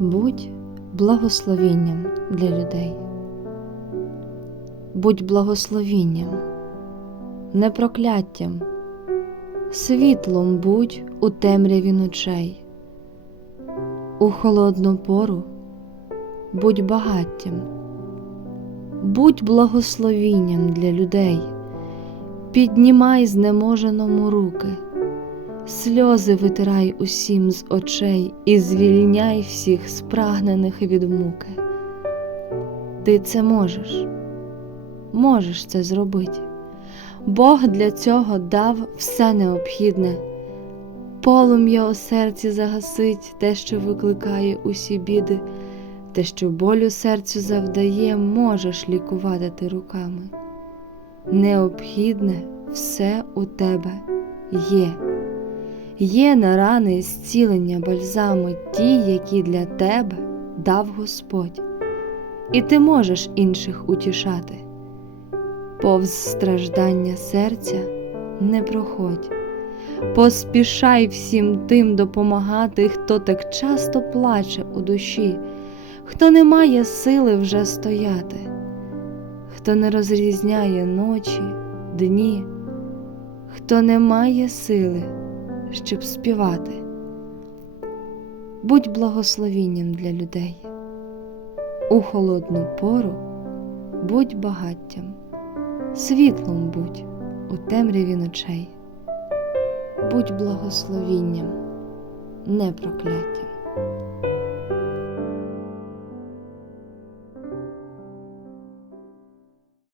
Будь благословінням для людей. Будь благословінням, не прокляттям, світлом будь у темряві ночей, у холодну пору будь багаттям, будь благословінням для людей, піднімай знеможеному руки сльози витирай усім з очей і звільняй всіх спрагнених від муки. Ти це можеш, можеш це зробити. Бог для цього дав все необхідне. Полум'я у серці загасить те, що викликає усі біди, те, що болю серцю завдає, можеш лікувати ти руками. Необхідне все у тебе є. Є на рани зцілення бальзами ті, які для тебе дав Господь, і ти можеш інших утішати. Повз страждання серця не проходь, поспішай всім тим допомагати, хто так часто плаче у душі, хто не має сили вже стояти, хто не розрізняє ночі, дні, хто не має сили щоб співати. Будь благословінням для людей. У холодну пору будь багаттям, світлом будь у темряві ночей, будь благословінням, не прокляттям.